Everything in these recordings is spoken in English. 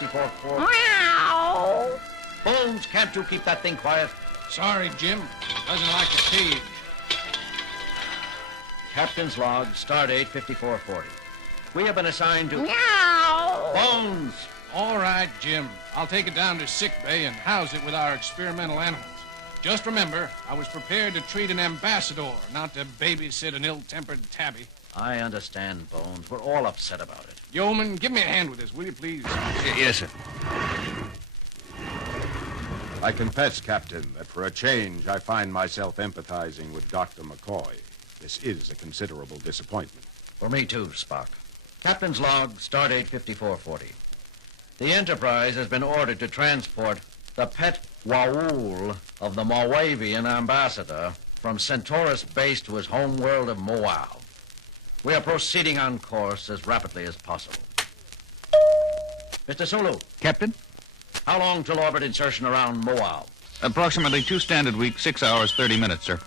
54-4. Meow. Bones, can't you keep that thing quiet? Sorry, Jim. Doesn't like the cage. Captain's log, stardate 5440. We have been assigned to... Meow. Bones! All right, Jim. I'll take it down to sick bay and house it with our experimental animals. Just remember, I was prepared to treat an ambassador, not to babysit an ill-tempered tabby. I understand, Bones. We're all upset about it. Yeoman, give me a hand with this, will you, please? Yes, sir. I confess, Captain, that for a change, I find myself empathizing with Dr. McCoy. This is a considerable disappointment. For me, too, Spock. Captain's log, stardate 5440. The Enterprise has been ordered to transport the pet Moauv of the Moavian ambassador from Centaurus base to his home world of Moauv. We are proceeding on course as rapidly as possible. Mr. Sulu. Captain? How long till orbit insertion around Moauv? Approximately 2 standard weeks, 6 hours, 30 minutes, sir.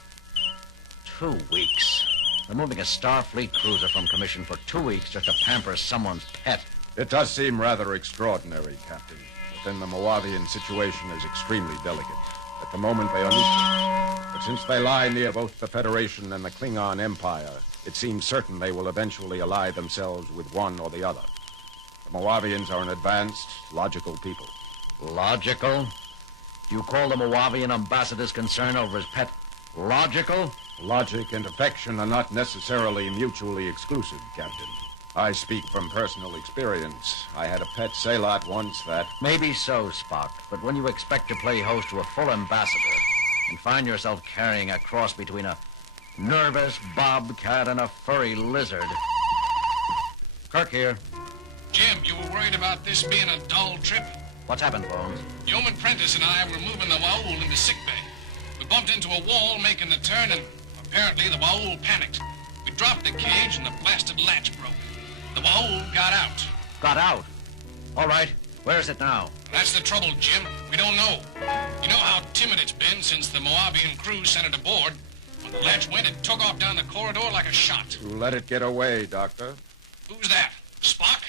2 weeks. Removing a Starfleet cruiser from commission for 2 weeks just to pamper someone's pet. It does seem rather extraordinary, Captain. But then the Moavian situation is extremely delicate. At the moment, they are neutral. But since they lie near both the Federation and the Klingon Empire, it seems certain they will eventually ally themselves with one or the other. The Moavians are an advanced, logical people. Logical? Do you call the Moavian ambassador's concern over his pet logical? Logic and affection are not necessarily mutually exclusive, Captain. I speak from personal experience. I had a pet Sailot once that... Maybe so, Spock, but when you expect to play host to a full ambassador and find yourself carrying a cross between a nervous bobcat and a furry lizard... Kirk here. Jim, you were worried about this being a dull trip? What's happened, Bones? Yeoman Prentice and I were moving the Moauv into sick bay. We bumped into a wall making the turn, and apparently the Moauv panicked. We dropped the cage, and the blasted latch broke. The Moauv got out. Got out? All right. Where is it now? That's the trouble, Jim. We don't know. You know how timid it's been since the Moavian crew sent it aboard. When the latch went, it took off down the corridor like a shot. You let it get away, Doctor. Who's that? Spock?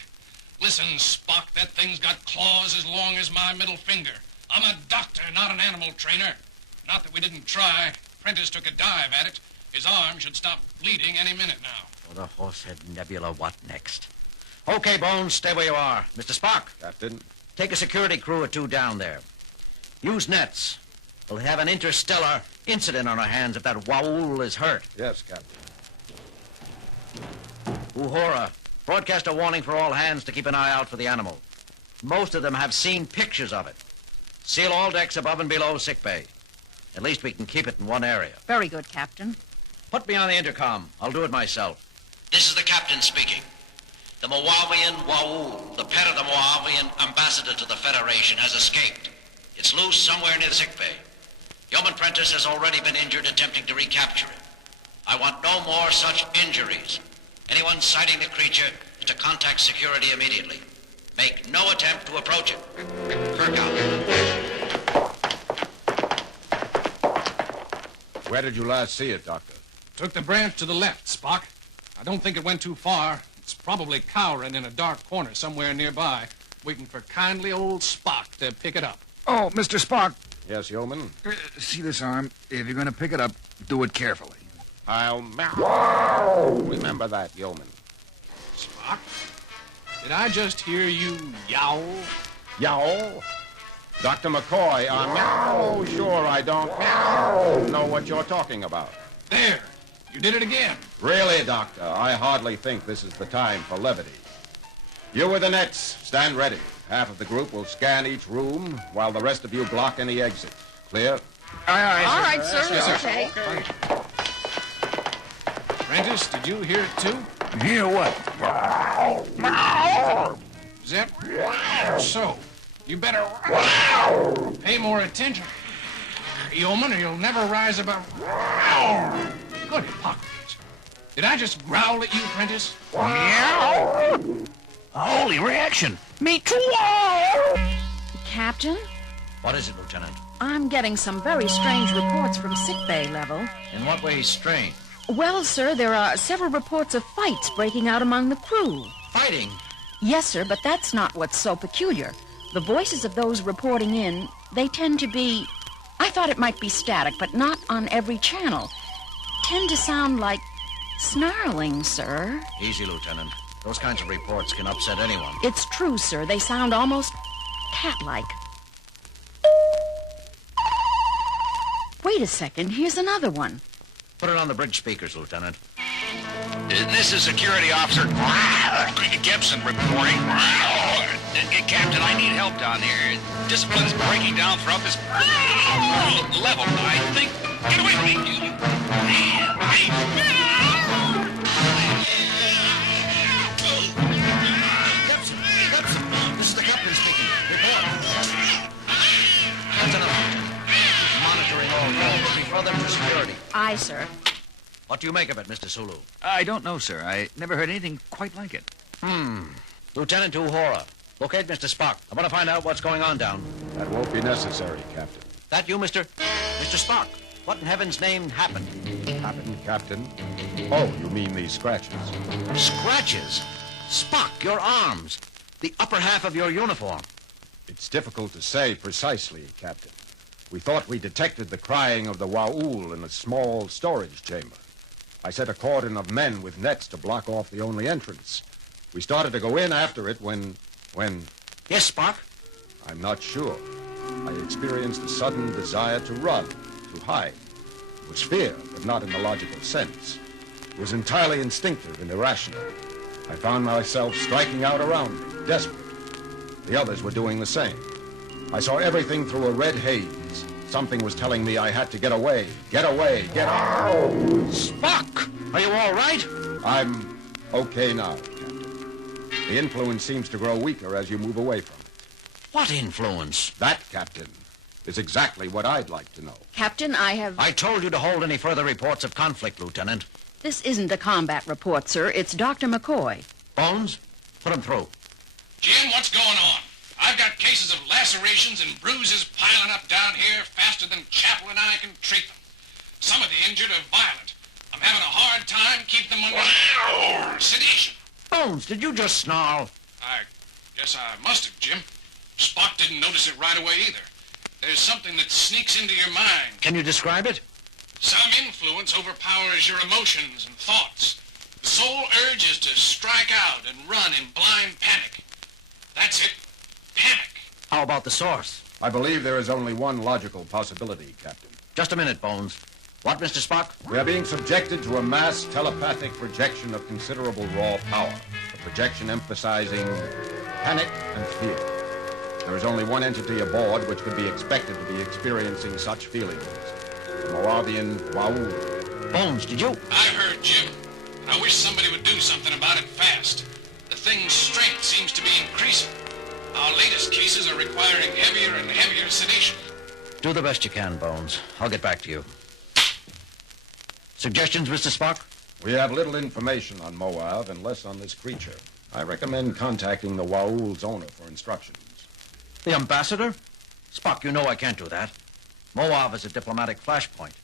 Listen, Spock, that thing's got claws as long as my middle finger. I'm a doctor, not an animal trainer. Not that we didn't try. Prentice took a dive at it. His arm should stop bleeding any minute now. For the Horsehead Nebula, what next? Okay, Bones, stay where you are. Mr. Spock. Captain? Take a security crew or two down there. Use nets. We'll have an interstellar incident on our hands if that Moauv is hurt. Yes, Captain. Uhura, broadcast a warning for all hands to keep an eye out for the animal. Most of them have seen pictures of it. Seal all decks above and below sickbay. At least we can keep it in one area. Very good, Captain. Put me on the intercom. I'll do it myself. This is the captain speaking. The Moavian Moauv, the pet of the Moavian ambassador to the Federation, has escaped. It's loose somewhere near the sickbay. Yeoman Prentice has already been injured attempting to recapture it. I want no more such injuries. Anyone sighting the creature is to contact security immediately. Make no attempt to approach it. Kirk out. Where did you last see it, Doctor? Took the branch to the left, Spock. I don't think it went too far. It's probably cowering in a dark corner somewhere nearby, waiting for kindly old Spock to pick it up. Oh, Mr. Spock. Yes, Yeoman? See this arm? If you're going to pick it up, do it carefully. I'll... Remember that, Yeoman. Spock? Did I just hear you yowl? Yowl? Dr. McCoy, Oh, sure, I don't know what you're talking about. There. You did it again. Really, Doctor, I hardly think this is the time for levity. You with the nets, stand ready. Half of the group will scan each room, while the rest of you block any exits. Clear? Aye, All right, sir. Yes, sir. Okay. Prentice, did you hear it too? Hear what? Is that so? You better pay more attention, Yeoman, or you'll never rise above. Good Hippocrates. Did I just growl at you, Prentice? Meow. Holy reaction. Me too. Captain, What is it, Lieutenant? I'm getting some very strange reports from sickbay level. In what way strange? Well, sir, there are several reports of fights breaking out among the crew. Fighting? Yes, sir, but that's not what's so peculiar. The voices of those reporting in, they tend to be... I thought it might be static, but not on every channel. Tend to sound like snarling, sir. Easy, Lieutenant. Those kinds of reports can upset anyone. It's true, sir. They sound almost cat-like. Wait a second. Here's another one. Put it on the bridge speakers, Lieutenant. This is Security Officer Gibson reporting. Captain, I need help down here. Discipline's breaking down throughout this level, I think. Get away from me! Gibson! This is the captain speaking. Report. That's enough, Lieutenant. Monitoring all calls. Refer them to security. Aye, sir. What do you make of it, Mr. Sulu? I don't know, sir. I never heard anything quite like it. Lieutenant Uhura, locate Mr. Spock. I want to find out what's going on down. That won't be necessary, Captain. That you, Mr. Spock? What in heaven's name happened? Happened, Captain? Oh, you mean these scratches? Scratches? Spock, your arms. The upper half of your uniform. It's difficult to say precisely, Captain. We thought we detected the crying of the Moauv in a small storage chamber. I set a cordon of men with nets to block off the only entrance. We started to go in after it when... Yes, Spock? I'm not sure. I experienced a sudden desire to run, to hide. It was fear, but not in the logical sense. It was entirely instinctive and irrational. I found myself striking out around me, desperate. The others were doing the same. I saw everything through a red haze. Something was telling me I had to get away. Get away, get out! Spock! Are you all right? I'm okay now, Captain. The influence seems to grow weaker as you move away from it. What influence? That, Captain, is exactly what I'd like to know. Captain, I have... I told you to hold any further reports of conflict, Lieutenant. This isn't a combat report, sir. It's Dr. McCoy. Bones, put him through. Jim, what's going on? I've got cases of lacerations and bruises piling up down here faster than Chapel and I can treat them. Some of the injured are violent. I'm having a hard time keeping them under sedation. Bones, did you just snarl? I guess I must have, Jim. Spock didn't notice it right away either. There's something that sneaks into your mind. Can you describe it? Some influence overpowers your emotions and thoughts. The sole urge is to strike out and run in blind panic. That's it. Panic. How about the source? I believe there is only one logical possibility, Captain. Just a minute, Bones. What, Mr. Spock? We are being subjected to a mass telepathic projection of considerable raw power. A projection emphasizing panic and fear. There is only one entity aboard which could be expected to be experiencing such feelings. The Moavian Moauv. Bones, did you? I heard, Jim. And I wish somebody would do something about it fast. The thing's strength seems to be increasing. Our latest cases are requiring heavier and heavier sedation. Do the best you can, Bones. I'll get back to you. Suggestions, Mr. Spock? We have little information on Moauv and less on this creature. I recommend contacting the Waul's owner for instructions. The ambassador? Spock, you know I can't do that. Moauv is a diplomatic flashpoint.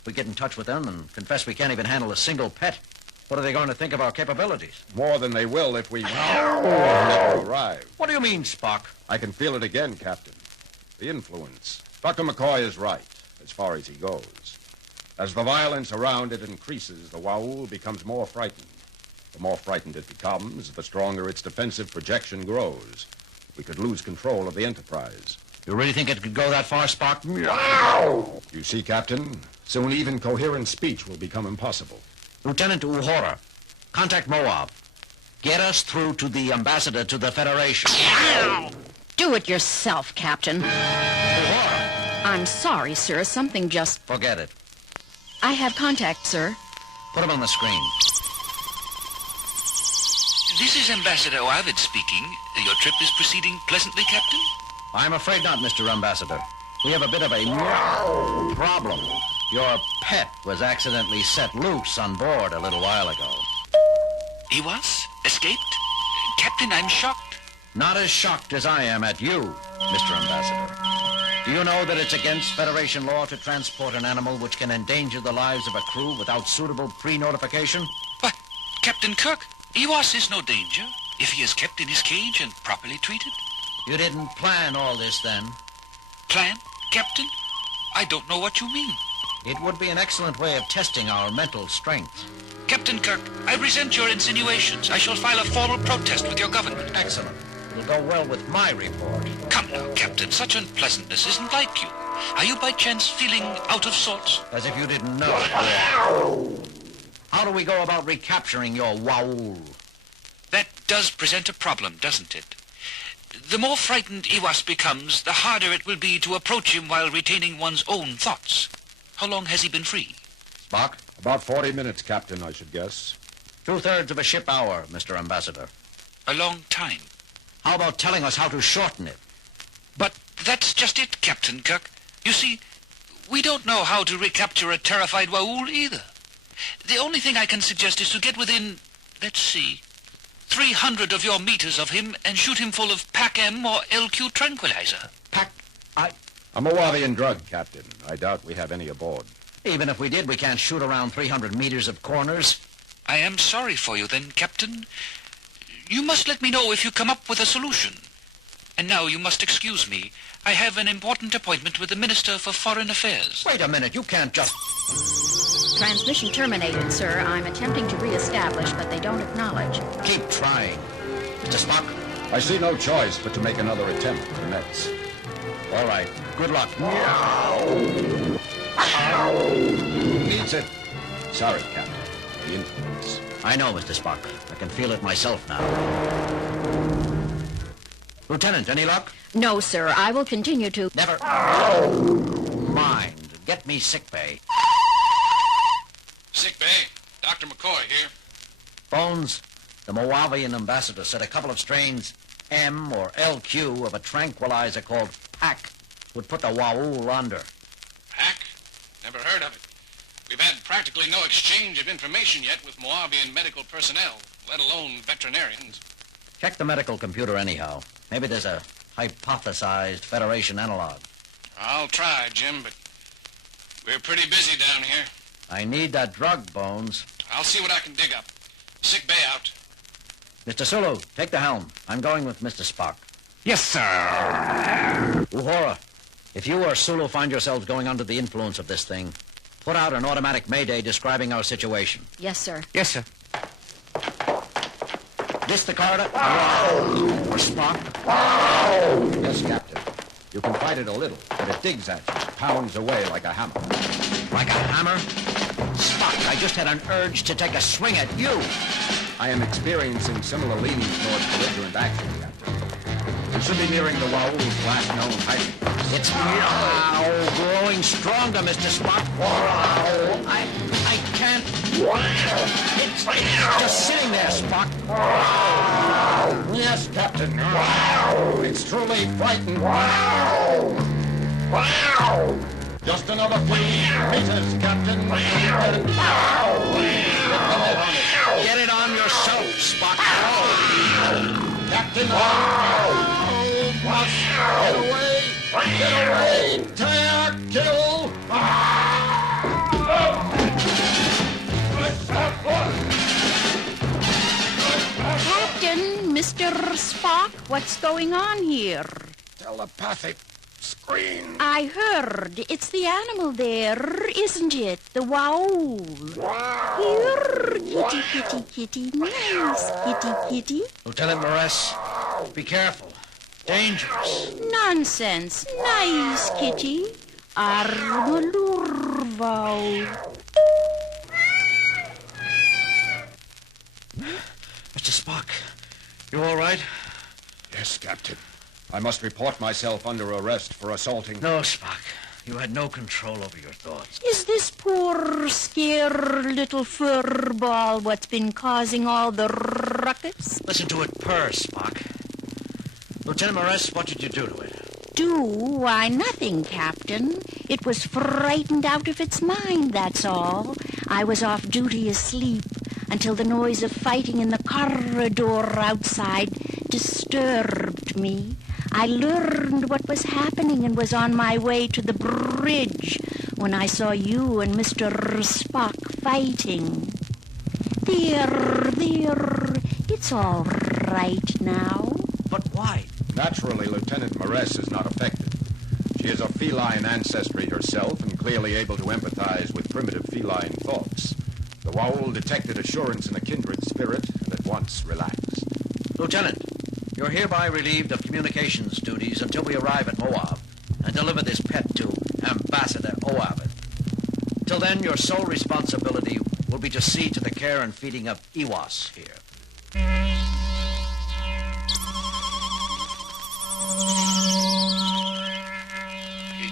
If we get in touch with them and confess we can't even handle a single pet, what are they going to think of our capabilities? More than they will if we arrive. What do you mean, Spock? I can feel it again, Captain. The influence. Dr. McCoy is right, as far as he goes. As the violence around it increases, the Moauv becomes more frightened. The more frightened it becomes, the stronger its defensive projection grows. We could lose control of the Enterprise. You really think it could go that far, Spock? You see, Captain, soon even coherent speech will become impossible. Lieutenant Uhura, contact Moauv. Get us through to the ambassador to the Federation. Do it yourself, Captain. Uhura, I'm sorry, sir. Something just... forget it. I have contact, sir. Put him on the screen. This is Ambassador Moauv speaking. Your trip is proceeding pleasantly, Captain? I'm afraid not, Mr. Ambassador. We have a bit of a problem. Your pet was accidentally set loose on board a little while ago. He was? Escaped? Captain, I'm shocked. Not as shocked as I am at you, Mr. Ambassador. Do you know that it's against Federation law to transport an animal which can endanger the lives of a crew without suitable pre-notification? But, Captain Kirk, Ewas is no danger if he is kept in his cage and properly treated. You didn't plan all this then? Plan, Captain? I don't know what you mean. It would be an excellent way of testing our mental strength. Captain Kirk, I resent your insinuations. I shall file a formal protest with your government. Excellent. It'll go well with my report. Come now, Captain. Such unpleasantness isn't like you. Are you by chance feeling out of sorts? As if you didn't know. How do we go about recapturing your Moauv? That does present a problem, doesn't it? The more frightened Iwas becomes, the harder it will be to approach him while retaining one's own thoughts. How long has he been free? Spock? About 40 minutes, Captain, I should guess. 2/3 of a ship hour, Mr. Ambassador. A long time. How about telling us how to shorten it? But that's just it, Captain Kirk. You see, we don't know how to recapture a terrified Moauv either. The only thing I can suggest is to get within, let's see, 300 of your meters of him and shoot him full of PAC-M or LQ tranquilizer. A Moavian drug, Captain. I doubt we have any aboard. Even if we did, we can't shoot around 300 meters of corners. I am sorry for you then, Captain. You must let me know if you come up with a solution. And now you must excuse me. I have an important appointment with the Minister for Foreign Affairs. Wait a minute, you can't just... Transmission terminated, sir. I'm attempting to reestablish, but they don't acknowledge. Keep trying. Mr. Spock? I see no choice but to make another attempt at the Mets. All right. Good luck. Needs it. Sorry, Captain. The influence. I know, Mr. Spock. I can feel it myself now. Lieutenant, any luck? No, sir. I will continue to... Never mind. Get me sickbay. Sick bay. Dr. McCoy here. Bones, the Moavian ambassador said a couple of strains M or LQ of a tranquilizer called PAC would put the Moauv under. PAC? Never heard of it. We've had practically no exchange of information yet with Moavian medical personnel, let alone veterinarians. Check the medical computer anyhow. Maybe there's a hypothesized Federation analog. I'll try, Jim, but we're pretty busy down here. I need that drug, Bones. I'll see what I can dig up. Sick bay out. Mr. Sulu, take the helm. I'm going with Mr. Spock. Yes, sir. Uhura, if you or Sulu find yourselves going under the influence of this thing, put out an automatic mayday describing our situation. Yes, sir. Yes, sir. This the corridor? For Spock? Yes, Captain. You can fight it a little, but it digs at you, pounds away like a hammer. Like a hammer? Spock, I just had an urge to take a swing at you. I am experiencing similar leanings towards belligerent action, Captain. We should be nearing the Moauv's last known hiding place. It's now growing stronger, Mr. Spock. I can't... It's just sitting there, Spock. Yes, Captain. It's truly frightened. Just another few meters, Captain. Get it on yourself, Spock. Captain, must get away! Get away! Tear, kill! Captain, Mr. Spock, what's going on here? Telepathic screen. I heard. It's the animal there, isn't it? The Moauv. Here, kitty, kitty, kitty. Nice, kitty, kitty. Lieutenant Morris, be careful. Dangerous. Nonsense. Nice, kitty. Armalurvau. Mr. Spock, you all right? Yes, Captain. I must report myself under arrest for assaulting... No, Spock. You had no control over your thoughts. Is this poor, scared little furball what's been causing all the ruckus? Listen to it purr, Spock. Lieutenant Morris, what did you do to it? Do? Why, nothing, Captain. It was frightened out of its mind, that's all. I was off duty asleep until the noise of fighting in the corridor outside disturbed me. I learned what was happening and was on my way to the bridge when I saw you and Mr. Spock fighting. There, it's all right now. But why? Naturally, Lieutenant Moress is not affected. She is of feline ancestry herself and clearly able to empathize with primitive feline thoughts. The Waul detected assurance in a kindred spirit and at once relaxed. Lieutenant, you're hereby relieved of communications duties until we arrive at Moauv and deliver this pet to Ambassador Moauv. Till then, your sole responsibility will be to see to the care and feeding of Iwas here.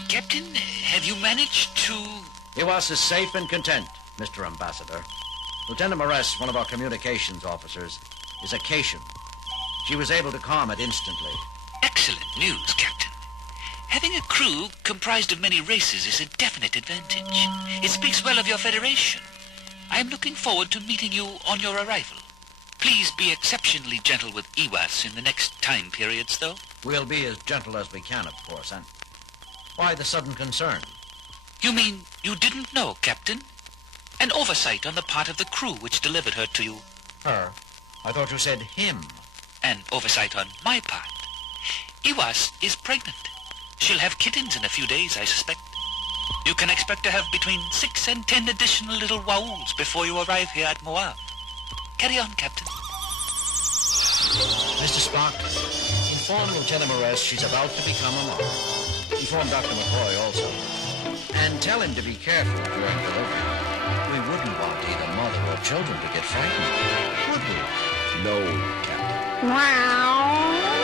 Captain, have you managed to... Iwas is safe and content, Mr. Ambassador. Lieutenant Moress, one of our communications officers, is a Cation. She was able to calm it instantly. Excellent news, Captain. Having a crew comprised of many races is a definite advantage. It speaks well of your Federation. I am looking forward to meeting you on your arrival. Please be exceptionally gentle with Iwas in the next time periods, though. We'll be as gentle as we can, of course, and... Why the sudden concern? You mean you didn't know, Captain? An oversight on the part of the crew which delivered her to you. Her? I thought you said him. An oversight on my part. Iwas is pregnant. She'll have kittens in a few days, I suspect. You can expect to have between 6 and 10 additional little Waouls before you arrive here at Moauv. Carry on, Captain. Mr. Spock, inform Lieutenant Moress she's about to become a mom. Inform Dr. McCoy also. And tell him to be careful during delivery. We wouldn't want either mother or children to get frightened, would we? No, Captain. Wow.